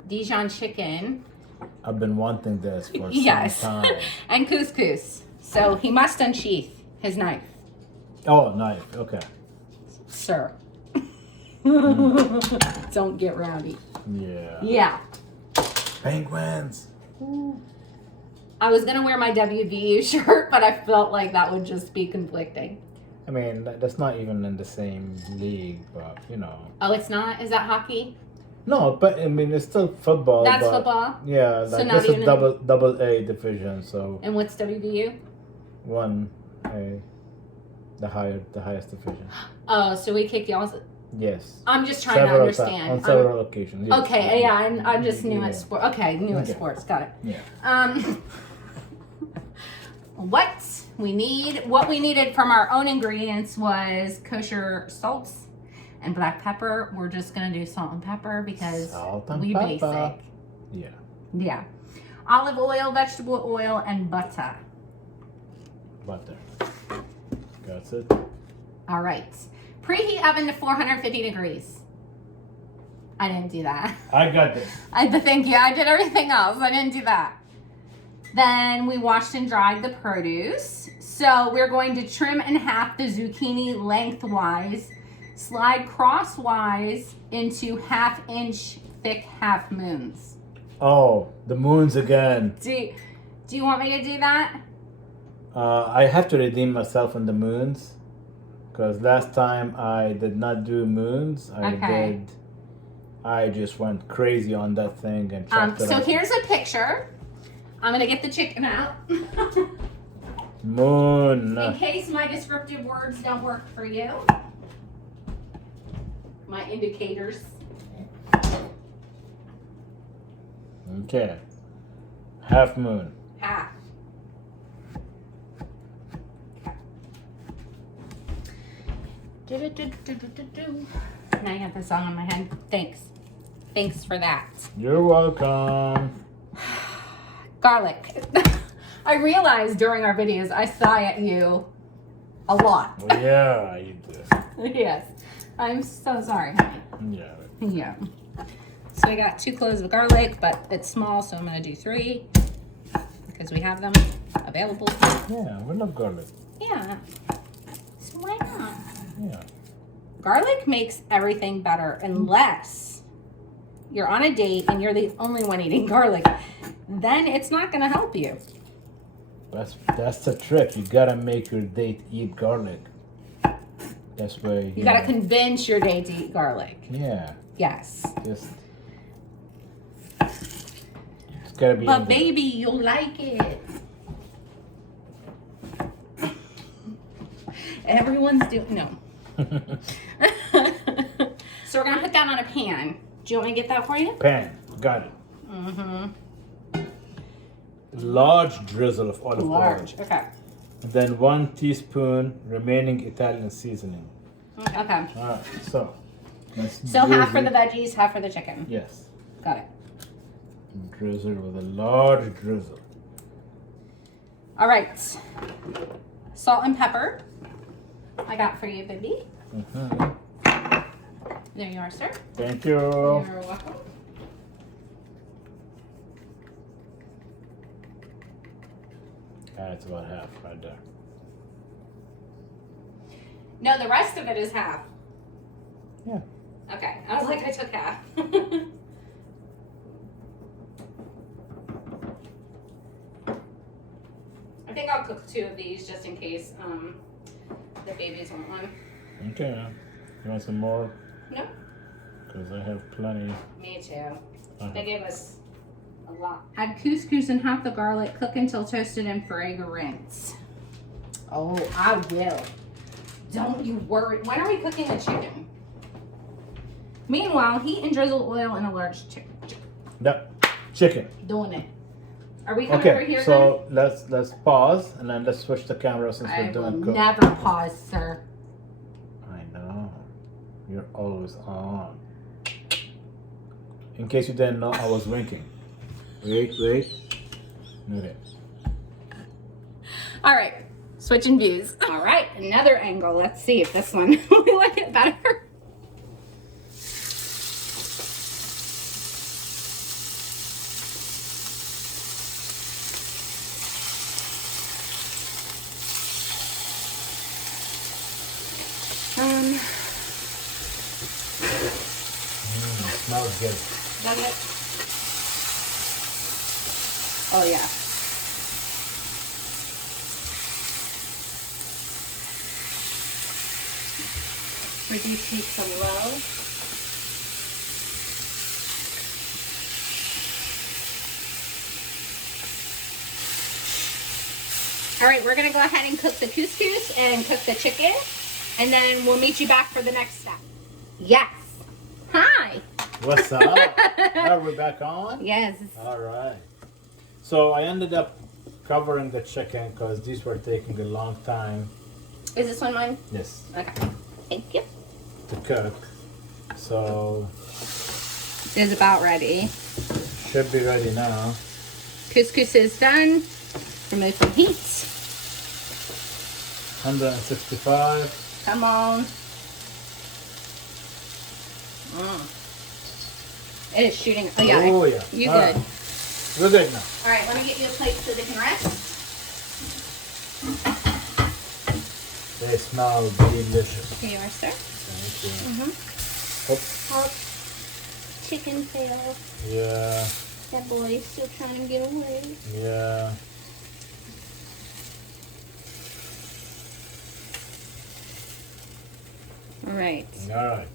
our Dijon chicken. I've been wanting this for Yes. some time. And couscous. So he must unsheath his knife, Oh, knife. Okay. sir. Don't get rowdy. Yeah. Yeah. Penguins. I was gonna wear my WVU shirt, but I felt like that would just be conflicting. I mean, that's not even in the same league, but you know. Oh, it's not? Is that hockey? No, but I mean, it's still football. That's but, football? Yeah, So like not this is even double A division, so And what's WVU? 1A, the highest division. Oh, so we kick y'all's. Yes. I'm just trying to understand. On several occasions. Yes. Okay, yeah, I'm just new Yeah. at sport. Okay, new at Okay. sports. Got it. Yeah. What we needed from our own ingredients was kosher salts and black pepper. We're just gonna do salt and pepper because Salt and we pepper. basic. Yeah. Yeah. Olive oil, vegetable oil, and butter. Butter. That's it. All right. Preheat oven to 450 degrees. I didn't do that. I got this. Thank you. I did everything else. I didn't do that. Then we washed and dried the produce. So we're going to trim in half the zucchini lengthwise, slide crosswise into 1/2 inch thick half moons. Oh, the moons again. Do you want me to do that? I have to redeem myself on the moons. Because last time I did not do moons. I just went crazy on that thing and chopped it So up. here's a picture. I'm going to get the chicken out. Moon. In case my descriptive words don't work for you. My indicators. Okay. Half moon. Half. Now you have the song on my head. Thanks. Thanks for that. You're welcome. Garlic. I realized during our videos I sigh at you a lot. Well, yeah, you do. Yes. I'm so sorry, honey. Yeah. Yeah. So I got 2 cloves of garlic, but it's small, so I'm going to do 3 because we have them available. Yeah, we love garlic. Yeah. So why not? Yeah. Garlic makes everything better unless you're on a date and you're the only one eating garlic. Then it's not going to help you. That's the trick. You gotta make your date eat garlic. That's why You got to convince your date to eat garlic. Yeah. Yes. It's gotta be. But baby, you'll like it. Everyone's doing no. So we're gonna put that on a pan. Do you want me to get that for you? Pan. Got it. Mm-hmm. Large drizzle of olive oil. Okay. And then 1 teaspoon remaining Italian seasoning. Okay. Alright, so. So half for the veggies, half for the chicken. Yes. Got it. Drizzle with a large drizzle. All right. Salt and pepper. I got for you, baby. Mm-hmm. There you are, sir. Thank you. You're welcome. That's about half right there. No, the rest of it is half. Yeah. Okay. I was like, I took half. I think I'll cook 2 of these just in case the babies want one. Okay. You want some more? No? Because I have plenty. Me too. Uh-huh. They gave us a lot. Add couscous and half the garlic. Cook until toasted and fragrant. Oh, I will. Don't you worry. When are we cooking the chicken? Meanwhile, heat and drizzle oil in a large chicken. No, chicken. Doing it. Are we coming over Okay, here so let's pause and then let's switch the camera since then? we're I will doing cook. never pause, sir. I know. You're always on. In case you didn't know, I was winking. Wait. Okay. All right, switching views. All right, another angle. Let's see if this one we like it better. Smells good. Does it? Oh yeah. Reduce heat to low. All right, we're gonna go ahead and cook the couscous and cook the chicken, and then we'll meet you back for the next step. Yes. Hi. What's up? Are we back on? Yes. All right. So I ended up covering the chicken because these were taking a long time. Is this one mine? Yes. Okay. Thank you. To cook. So It is about ready. should be ready now. Couscous is done. Remove from heat. 165. Come on. It is shooting. Oh yeah. Oh yeah. You All good? right. We're good now. All right. Let me get you a plate so they can rest. They smell delicious. Here you are, sir. Thank you. Oh, chicken tail. Yeah. That boy is still trying to get away. Yeah. All right. All right.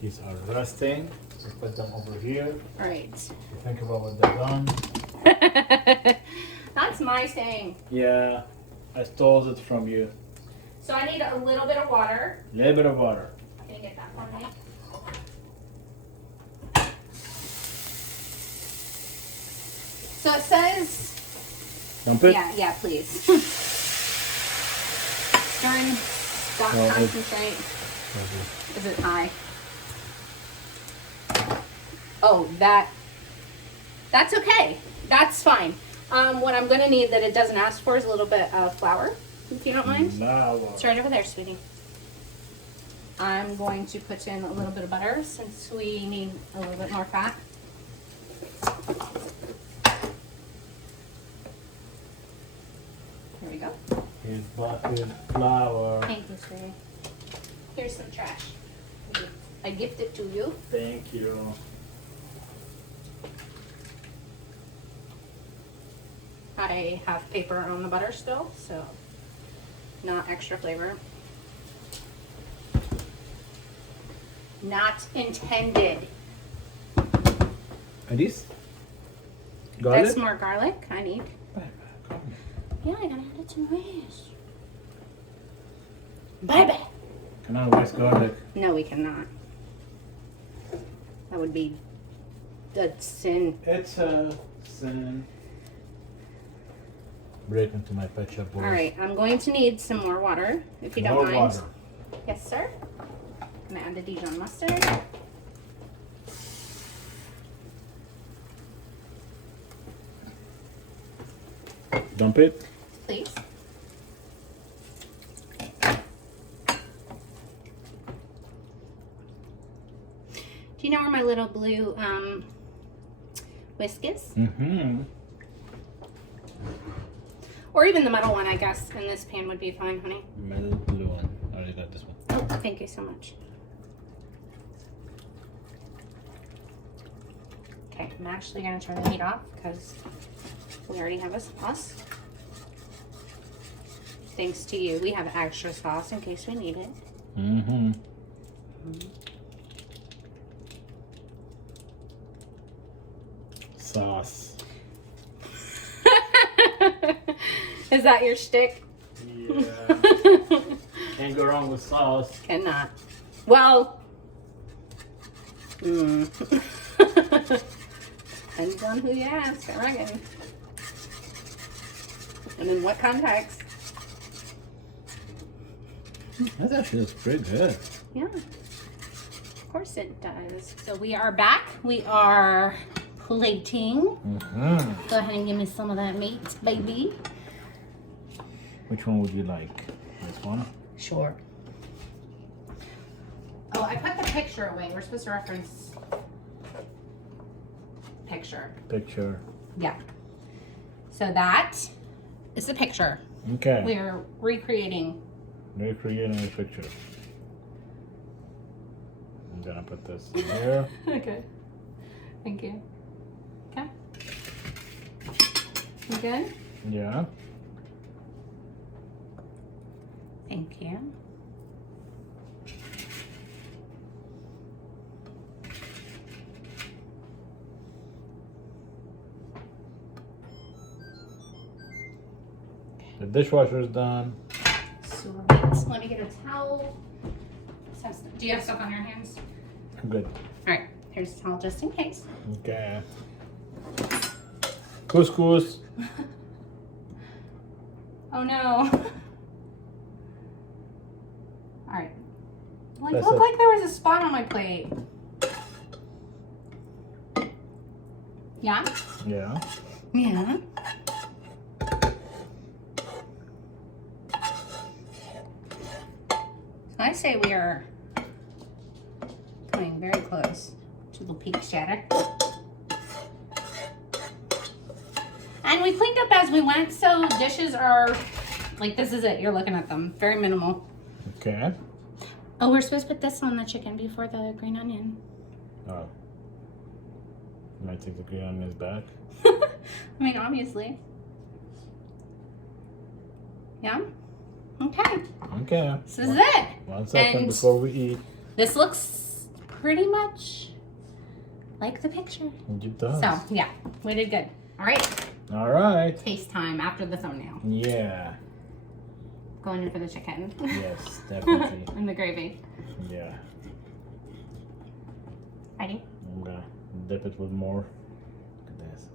These are resting. We put them over here. All right. You think about what they've done. That's my thing. Yeah. I stole it from you. So I need a little bit of water. A little bit of water. Can you get that for me? So it says, Dump it? yeah, please. Stirring, stop, No, concentrate. Okay. Is it high? Oh, that's okay. That's fine. What I'm gonna need that it doesn't ask for is a little bit of flour, if you don't mind. Flour. It's right over there, sweetie. I'm going to put in a little bit of butter since we need a little bit more fat. Here we go. Here's flour. Thank you, sweetie. Here's some trash. I gift it to you. Thank you. I have paper on the butter still, so not extra flavor. Not intended. And this? Garlic? That's more garlic I need. Yeah, I gotta add it to rice. Baby! Can I waste garlic? No, we cannot. That would be a sin. It's a sin. Break into my pet shop. All right, I'm going to need some more water, if you don't More mind. water. Yes, sir. I'm gonna add the Dijon mustard. Dump it. Please. Do you know where my little blue whisk is? Mm-hmm. Or even the metal one, I guess, in this pan would be fine, honey. Metal blue one. I already got this one. Oh, thank you so much. Okay, I'm actually gonna turn the heat off because we already have a sauce. Thanks to you, we have extra sauce in case we need it. Mm-hmm. Sauce. Is that your shtick? Yeah. Can't go wrong with sauce. Cannot. Well, depends on who you ask, I reckon. And in what context. That actually looks pretty good. Yeah, of course it does. So we are back. We are plating. Mm-hmm. Go ahead and give me some of that meat, baby. Which one would you like? This one? Sure. Oh, I put the picture away. We're supposed to reference picture. Picture. Yeah. So that is the picture. Okay. We're recreating Recreating a picture. I'm gonna put this in here. Okay. Thank you. Okay. You good? Yeah. Thank you. The dishwasher's done. Sweet. Let me get a towel. Do you have stuff on your hands? I'm good. All right. Here's a towel just in case. Okay. Couscous. Oh no. All right. Like, That's looked it. like there was a spot on my plate. Yeah? Yeah. Yeah. So I say we are coming very close to the peak shatter. And we cleaned up as we went, so dishes are, like, this is it. You're looking at them. Very minimal. Okay. Oh, we're supposed to put this on the chicken before the green onion. Oh. Might take the green onions back. I mean, obviously. Yeah? Okay. Okay. This is it. 1 second And- before we eat. This looks pretty much like the picture. It does. So, yeah, we did good. All right, All right. taste time after the thumbnail. Yeah. Going in for the chicken. Yes, definitely. And the gravy. Yeah. Ready? I'm gonna dip it with more. Look at this.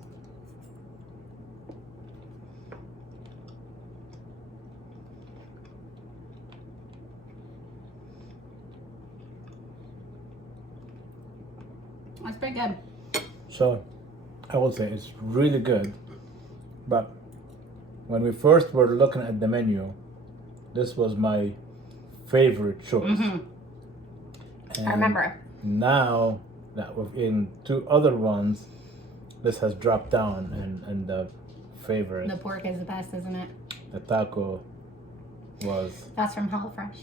That's pretty good. So, I would say it's really good. But when we first were looking at the menu, this was my favorite choice. Mm-hmm. And I remember. now that we've eaten 2 other ones, this has dropped down and the favorite, The pork is the best, isn't it? the taco, was That's from HelloFresh.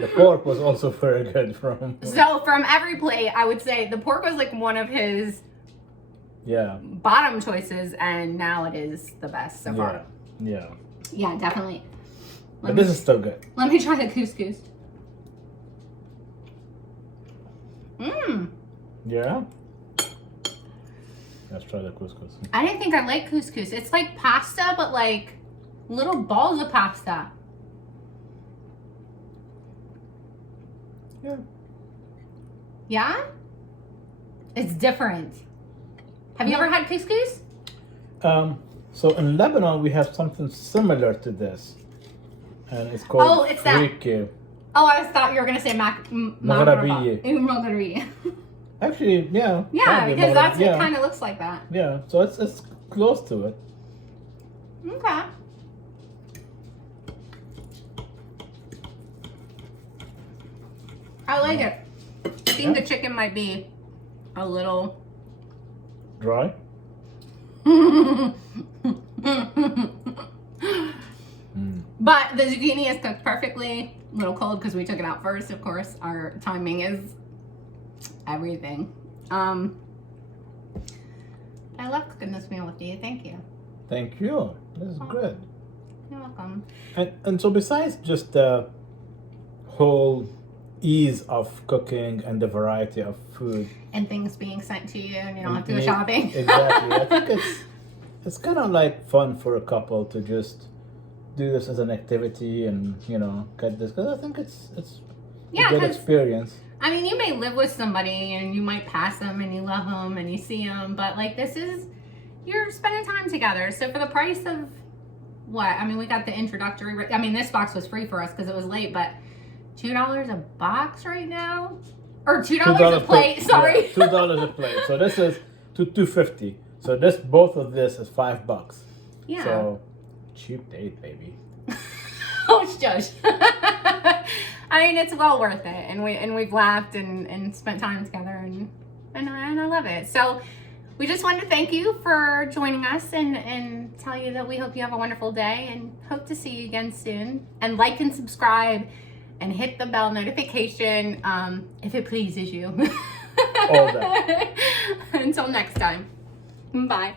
the pork was also very good from So from Everyplate, I would say the pork was like one of his yeah bottom choices, and now it is the best so far. yeah Yeah, definitely. but this is still good. Let me try the couscous. Mmm. Yeah, let's try the couscous. I didn't think I liked couscous. It's like pasta, but like little balls of pasta. Yeah, Yeah? It's different. Have you ever had couscous? so in Lebanon we have something similar to this, and it's called Oh, it's that. frike. Oh, I thought you were gonna say Maghrabiye. Maghrabiye. Actually, yeah. Yeah, probably because that's yeah. it. Kind of looks like that. Yeah, so it's close to it. Okay. I like it. I think the chicken might be a little. Dry. But the zucchini is cooked perfectly. A little cold because we took it out first, of course. Our timing is everything. I love cooking this meal with you. Thank you. Thank you. This is good. You're welcome. And so besides just the whole ease of cooking and the variety of food, And things being sent to you, and you don't have to go Yeah, shopping. exactly. I think it's kind of like fun for a couple to just do this as an activity and get this, because I think it's Yeah, a good 'cause- experience. I mean, you may live with somebody and you might pass them and you love them and you see them, but like you're spending time together. So for the price of what? I mean, we got the introductory. I mean, this box was free for us because it was late, but $2 a box right now, or $2 a plate. Sorry, yeah, $2 a plate. So this is $2.50. So both of this is $5. yeah. So cheap date, baby. Oh, shush. I mean, it's well worth it, and we've laughed and spent time together, and I love it. So we just wanted to thank you for joining us and tell you that we hope you have a wonderful day and hope to see you again soon. And like and subscribe and hit the bell notification if it pleases you. All that. Until next time. Bye.